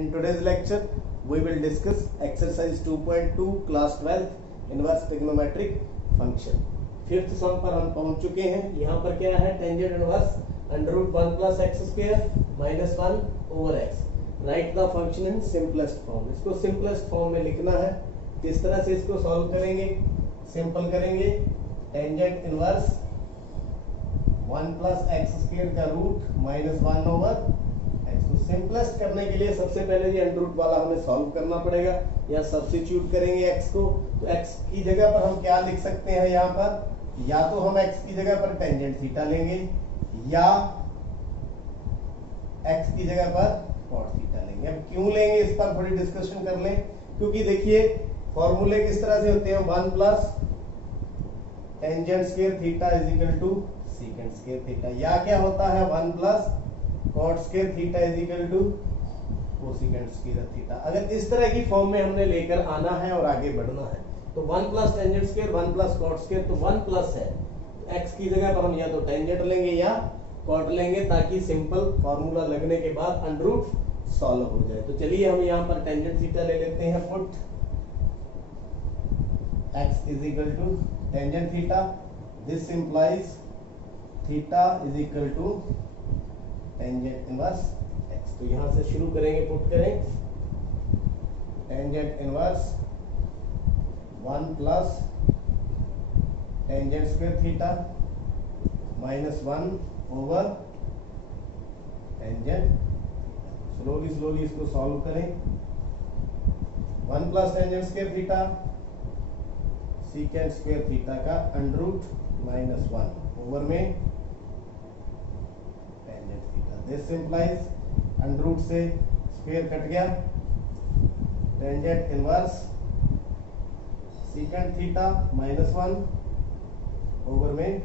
In today's lecture, we will discuss exercise 2.2 class 12 inverse trigonometric function. Fifth sum पर हम पहुंच चुके हैं। यहाँ पर क्या है? Tangent inverse under root 1 plus x square minus 1 over x. Right the function in simplest form. इसको सिंपलेस्ट फॉर्म में लिखना है। किस तरह से इसको सॉल्व करेंगे? सिंपल करेंगे। Tangent inverse 1 plus x square का रूट माइनस 1 ओवर एक्स। तो सिंपलेस्ट करने के लिए सबसे पहले ये अंडर रूट वाला हमें सॉल्व करना पड़ेगा या सब्स्टिट्यूट करेंगे एक्स को। तो एक्स की जगह पर हम क्या लिख सकते हैं? यहाँ पर या तो हम एक्स की जगह पर टेंजेंट थीटा लेंगे या एक्स की जगह पर कॉट थीटा लेंगे। अब क्यों लेंगे इस पर थोड़ी डिस्कशन कर लें, क्योंकि देखिए फॉर्मूले किस तरह से होते हैं। 1 plus tangent square theta is equal to secant square theta, या क्या होता है 1 plus cot square theta is equal to cosecant square theta. अगर इस तरह की फॉर्म में हमने लेकर आना है और आगे बढ़ना है तो 1 plus tangent square 1 plus cot square, तो 1 प्लस है एक्स की जगह पर हम या तो टेंजेंट लेंगे या कॉट लेंगे, ताकि सिंपल फॉर्मूला लगने के बाद अंडर रूट सॉल्व हो जाए। तो चलिए हम यहाँ पर टेंजेंट थीटा ले लेते हैं। Put x is equal to tangent theta, this implies theta is equal to tangent inverse x। तो यहां से शुरू करेंगे, पुट करें tangent inverse 1 plus tangent square theta minus 1 over tangent. Slowly इसको सॉल्व करें। 1 plus tangent square theta secant square theta का under root minus 1 over में tangent theta. This implies under root से स्क्वायर कट गया, tangent inverse secant theta minus 1 over में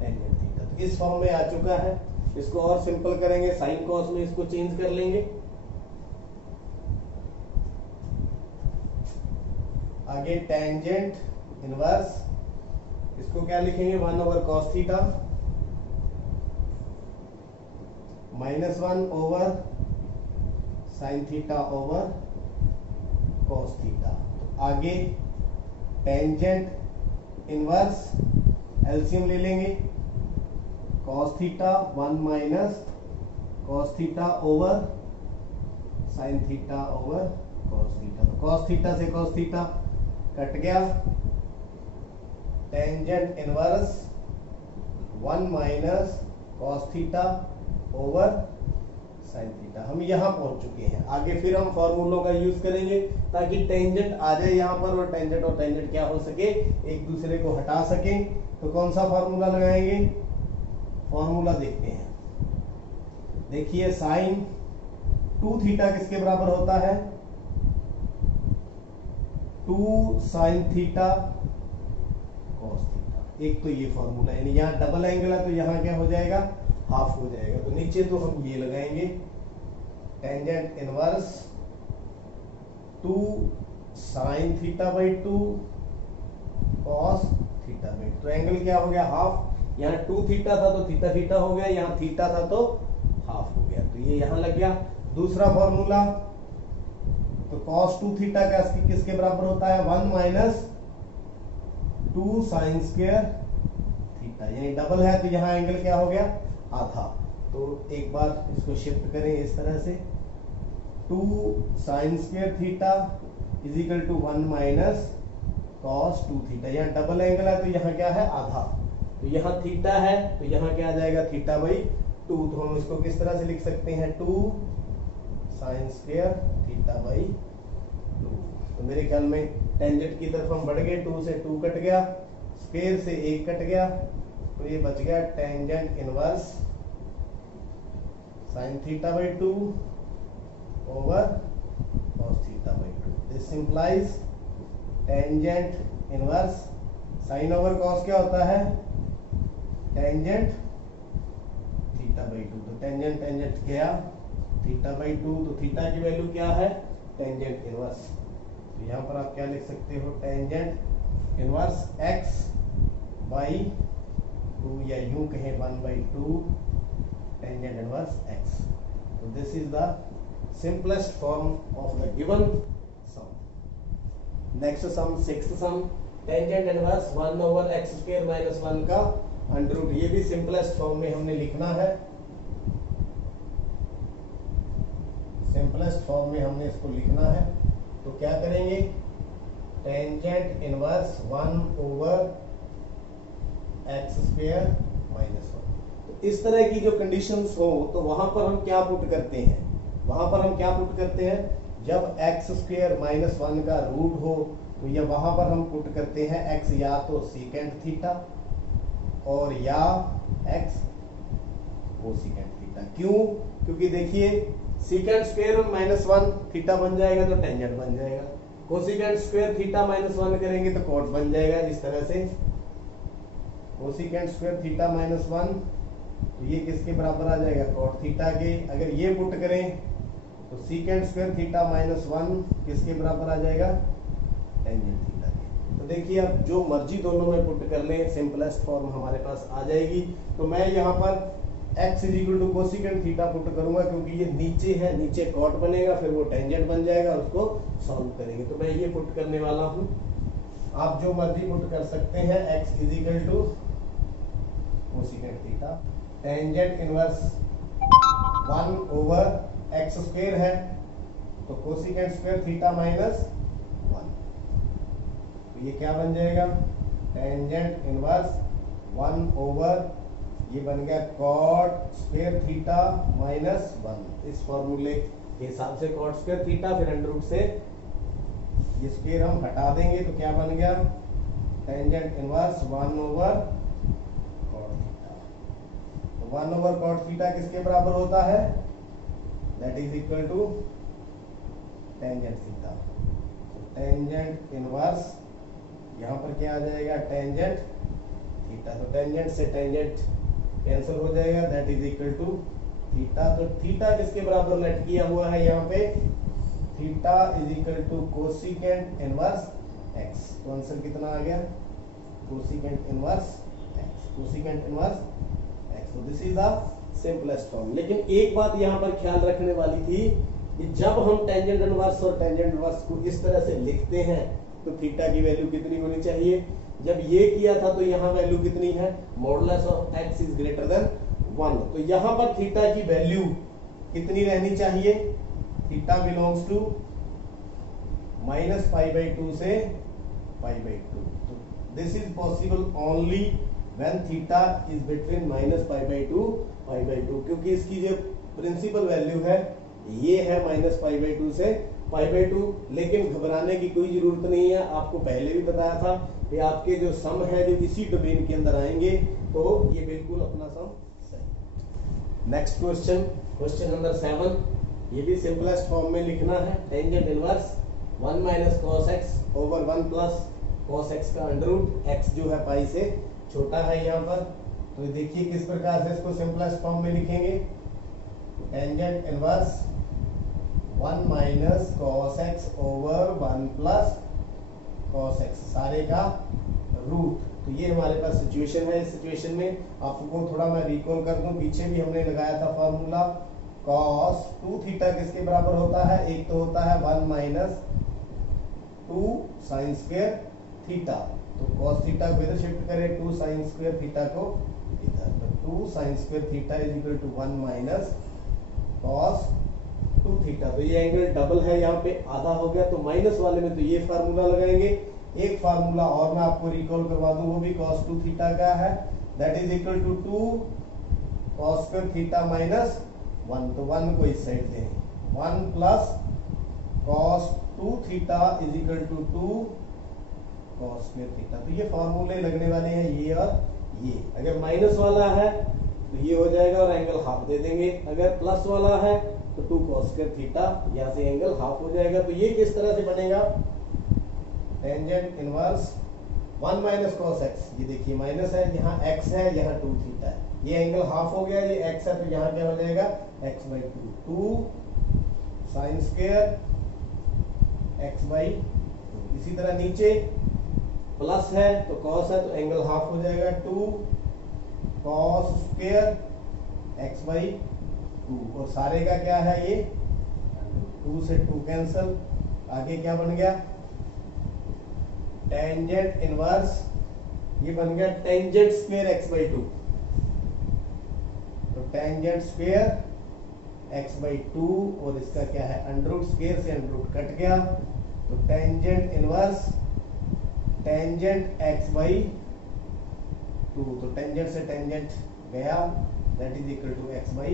tangent theta. तो इस फॉर्म में आ चुका है। इसको और सिंपल करेंगे, साइन कॉस में इसको चेंज कर लेंगे। आगे टेंजेंट इनवर्स, इसको क्या लिखेंगे? 1 over cos theta minus 1 over sine theta over cos theta. आगे टेंजेंट इनवर्स एलसीएम ले लेंगे। Cos theta 1 minus cos theta over sine theta over cos theta. तो कॉस थीटा से कॉस थीटा कट गया, tangent inverse 1 minus cos theta over sine theta. हम यहां पहुंच चुके हैं। आगे फिर हम फॉर्मूलों का यूज करेंगे ताकि टेंजेंट आ जाए यहां पर और टेंजेंट क्या हो सके, एक दूसरे को हटा सके। तो कौन सा फॉर्मूला लगाएंगे? फॉर्मूला देखते हैं। देखिए साइन 2 थीटा किसके बराबर होता है? 2 साइन थीटा कॉस थीटा। एक तो ये फॉर्मूला, यानी यहाँ डबल एंगल है तो यहाँ क्या हो जाएगा? हाफ हो जाएगा। तो नीचे तो हम ये लगाएंगे tangent inverse 2 sine theta by 2 cos theta by 2। तो एंगल क्या हो गया? हाफ। यहाँ 2 थीटा था तो थीटा थीटा हो गया, यहाँ थीटा था तो हाफ हो गया। तो ये यहाँ लग गया। दूसरा फॉर्मूला, तो कॉस 2 थीटा का किसके बराबर होता है? 1 माइनस 2 साइन स्क्वायर थीटा, यानी डबल है तो यहाँ एंगल क्या हो गया? आधा। तो एक बार इसको शिफ्ट करें इस तरह से, 2 sine square theta is equal to 1 minus cos 2 theta. यहाँ डबल एंगल है तो यहाँ क्या है? आधा। तो यहाँ थीटा है तो यहाँ क्या आ जाएगा? Theta by 2। तो हम इसको किस तरह से लिख सकते हैं? 2 साइन स्क्वायर थीटा बाई 2। तो मेरे ख्याल में टेंजेंट की तरफ हम बढ़ गए। 2 से 2 कट गया, स्क्वायर से 1 कट गया, तो ये बच गया tangent inverse sine theta by 2 over cos theta by 2। This implies tangent inverse sine over cos क्या होता है? Tangent theta by 2। तो टेंजेंट गया, थीटा बाई 2। तो थीटा की वैल्यू क्या है? Tangent inverse. तो यहाँ पर आप क्या लिख सकते हो? टेंजेंट इनवर्स x बाई 2, या यूं कहें 1 बाई 2 टेंजेंट इनवर्स x। तो this is the simplest form of the given sum. Next sum, sixth sum, tangent inverse 1 over x square minus 1 का अंडर रूट, ये भी सिंपलेस्ट फॉर्म में हमने लिखना है, सिंपलेस्ट फॉर्म में हमने इसको लिखना है। तो क्या करेंगे, tangent inverse 1 over x square minus 1। तो इस तरह की जो कंडीशंस हो तो वहां पर हम क्या पुट करते हैं, वहां पर हम क्या पुट करते हैं, जब एक्स स्क्वायर माइनस 1 का रूट हो तो ये वहां पर हम पुट करते हैं एक्स या तो सीकेंट थीटा और या एक्स कोसीकेंट थीटा। क्यों, क्योंकि देखिए सीकेंट स्क्वायर में माइनस 1 थीटा बन जाएगा तो टेंजेंट बन जाएगा, कोसीकेंट स्क्वायर थीटा माइनस 1 करेंगे तो कॉट बन जाएगा। इस तरह से कोसीकेंट स्क्वायर थीटा माइनस 1 तो ये किसके बराबर आ जाएगा, कॉट थीटा के। अगर ये पुट करें तो सीकेंट स्क्वायर थीटा माइनस 1 किसके बराबर आ जाएगा, टेंजेंट थीटा के। तो देखिए अब जो मर्जी दोनों में पुट कर लें, सिंपलेस्ट फॉर्म हमारे पास आ जाएगी। तो मैं यहाँ पर x is equal to cosecant theta put करूंगा, क्योंकि ये नीचे है, नीचे कॉट बनेगा, फिर वो टेंजेंट बन जाएगा, उसको सॉल्व करेंगे। तो मैं ये पुट करने वाला हूं, आप जो मर्जी पुट कर सकते हैं। x is equal to cosecant theta, tangent inverse 1 over x square है तो कोसिकेंट स्क्वायर थीटा माइनस 1, तो ये क्या बन जाएगा, टेंजेंट इनवर्स 1 ओवर ये बन गया कॉट स्क्वायर थीटा माइनस 1। इस फॉर्मूले के हिसाब से कॉट स्क्वायर थीटा, फिर अंडर रूट से ये स्क्वायर हम हटा देंगे तो क्या बन गया, tangent inverse 1 over cot theta. तो 1 ओवर कॉट थीटा किसके बराबर होता है, that is equal to tangent theta. तो टेंजेंट इनवर्स यहां पर क्या आ जाएगा, टेंजेंट थीटा। तो टेंजेंट से टेंजेंट कैंसिल हो जाएगा, that is equal to theta. तो थीटा किसके बराबर लेट किया हुआ है यहाँ पे, theta is equal to cosecant inverse x. तो आंसर कितना आ गया, cosecant inverse x, cosecant inverse x. तो this is the simplest form. लेकिन एक बात यहाँ पर ख्याल रखने वाली थी कि जब हम टेंजेंट इनवर्स और टेंजेंट इनवर्स को इस तरह से लिखते हैं तो थीटा की वैल्यू कितनी होनी चाहिए, जब ये किया था तो यहाँ वैल्यू कितनी है, modulus of x is greater than 1। तो यहाँ पर थीटा की वैल्यू कितनी रहनी चाहिए, theta belongs to minus pi by 2 से पाई बाई 2। तो this is possible only when theta is between minus pi by 2 pi by 2, क्योंकि इसकी जो प्रिंसिपल वैल्यू है ये है माइनस पाई बाई 2 से पाई बाई 2। लेकिन घबराने की कोई जरूरत नहीं है, आपको पहले भी बताया था कि आपके जो सम है जो इसी डोमेन के अंदर आएंगे तो ये बिल्कुल अपना सम सही। नेक्स्ट क्वेश्चन, क्वेश्चन नंबर 7, ये भी सिंपलेस्ट फॉर्म में लिखना है, tangent inverse 1 minus cos x over 1 plus cos x का अंडर रूट, एक्स जो है पाई से छोटा है यहाँ पर। तो देखिए किस प्रकार से इसको सिंपलेस्ट फॉर्म में लिखेंगे, tangent inverse 1 minus cos x over 1 plus cos x सारे का रूट। तो ये हमारे पास सिचुएशन है। इस सिचुएशन में आपको थोड़ा मैं रिकॉल कर दूं, पीछे भी हमने लगाया था फॉर्मूला, कॉस 2 थीटा किसके बराबर होता है, एक तो होता है 1 माइनस 2 साइन स्क्वायर थीटा। तो कॉस थीटा को इधर शिफ्ट करें, 2 साइन स्क्वायर थीटा को इधर, तो 2 sine square theta is equal to 1 minus cos 2 theta. तो ये एंगल डबल है, यहाँ पे आधा हो गया, तो माइनस वाले में तो ये फार्मूला लगाएंगे। एक फार्मूला और मैं आपको रिकॉल करवा दूं, वो भी cos 2 थीटा का है, that is equal to 2 cos square theta minus 1। तो 1 को इस साइड दें, 1 plus cos 2 theta is equal to 2 cos square theta. तो ये फार्मूले लगने वाले हैं, ये और ये। अगर माइनस वाला है तो ये हो जाएगा और एंगल हाफ दे देंगे, अगर प्लस वाला है तो 2 cos स्क्वायर थीटा, यहाँ से एंगल हाफ हो जाएगा। तो ये किस तरह से बनेगा, tangent inverse 1 minus cos x, ये देखिए माइनस है, यहाँ x है, यहाँ 2 थीटा है, ये एंगल हाफ हो गया, ये x है, तो यहाँ क्या हो जाएगा x by 2, 2 sine square x by 2। इसी तरह नीचे प्लस है तो कॉस है, तो एंगल हाफ हो जाएगा, 2 कॉस स्क्वायर x बाई 2, और सारे का क्या है ये 2 से 2 कैंसल, आगे क्या बन गया, टेंजेंट इनवर्स, ये बन गया टेंजेंट स्क्वायर x/2, तो टेंजेंट स्क्वायर x/2 और इसका क्या है अंडर स्क्वायर से अंडर कट गया, तो टेंजेंट इनवर्स टेंजेंट x/2, तो टेंजेंट से टेंजेंट गया, that is equal to x/2,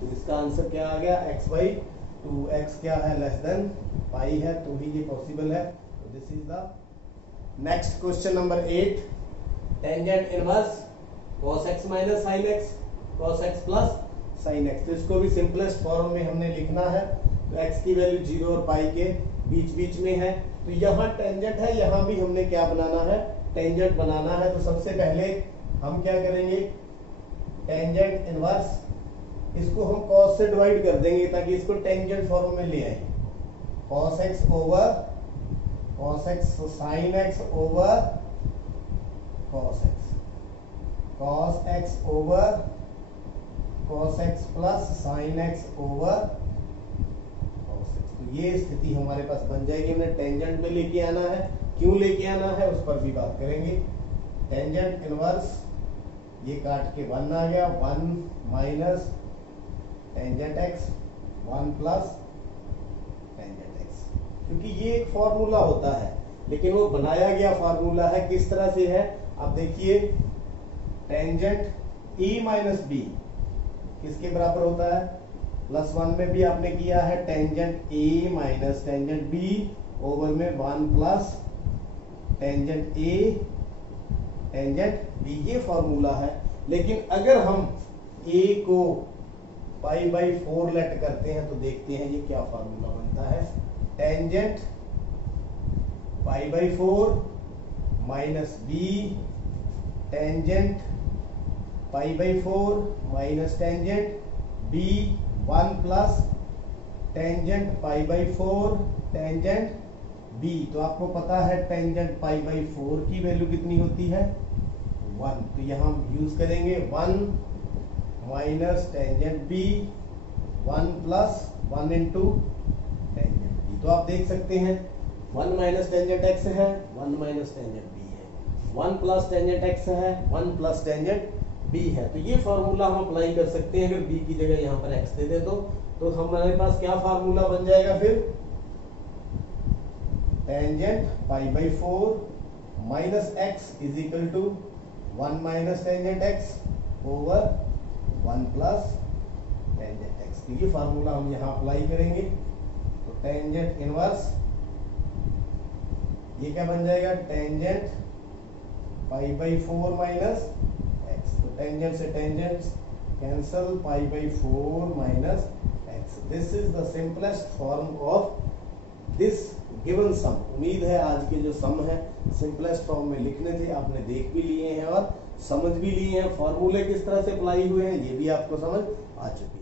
तो इसका आंसर क्या आ गया x/2, x क्या है लेस देन पाई है, तो ही ये पॉसिबल है। तो this is the next question number 8, tangent inverse cos x minus sin x cos x plus sin x, तो इसको भी सिंपलेस्ट फॉर्म में हमने लिखना है, तो x की वैल्यू 0 और पाई के बीच बीच में है, तो यहाँ टेंजेंट है, यहाँ भी हमने क्या बनाना है टेंजेंट बनाना है। तो सबसे पहले हम क्या करेंगे, टेंजेंट इनवर्स इसको हम cos से डिवाइड कर देंगे ताकि इसको टेंजेंट फॉर्म में ले आए, cos x over cos x, sin x over cos x, cos x over cos x plus sin x over cos x, तो ये स्थिति हमारे पास बन जाएगी। हमने टेंजेंट में लेके आना है, क्यों लेके आना है उस पर भी बात करेंगे। टेंजेंट इनवर्स ये काट के 1 आ गया, 1 minus tangent x 1 plus tangent x, क्योंकि ये एक फॉर्मूला होता है लेकिन वो बनाया गया फॉर्मूला है, किस तरह से है आप देखिए, टेंजेंट e माइनस बी किसके बराबर होता है, +1 में भी आपने किया है tangent a minus tangent b over में 1 plus tangent a tangent b, ये फॉर्मूला है। लेकिन अगर हम a को π/4 लेट करते हैं तो देखते हैं ये क्या फॉर्मूला बनता है, tangent π/4 minus b tangent π/4 minus tangent b 1 plus tangent π/4 tangent b, तो आपको पता है टेंजेंट π/4 की वैल्यू कितनी होती है 1, तो यहां हम यूज करेंगे 1 minus tangent b 1 plus 1 into tangent b, तो आप देख सकते हैं 1 माइनस टेंजेंट x है, 1 माइनस टेंजेंट b है, 1 प्लस टेंजेंट x है, 1 प्लस टेंजेंट b है, तो ये फॉर्मूला हम अप्लाई कर सकते हैं। अगर b की जगह यहाँ पर x दे दे तो हमारे पास क्या फॉर्मूला बन जाएगा फिर, tangent π/4 minus x is equal to 1 minus tangent x over 1 plus tangent x, तो ये फार्मूला हम यहाँ अप्लाई करेंगे। तो टेंजेंट इनवर्स ये क्या बन जाएगा, टेंजेंट π/4 माइनस x, तो टेंजेंट से tangent cancel, π/4 minus x, this is the simplest form of this given sum. उम्मीद है आज के जो सम है सिंपलेस्ट फॉर्म में लिखने थे, आपने देख भी लिए हैं और समझ भी लिए हैं, फॉर्मूले किस तरह से अप्लाई हुए हैं ये भी आपको समझ आ चुकी है।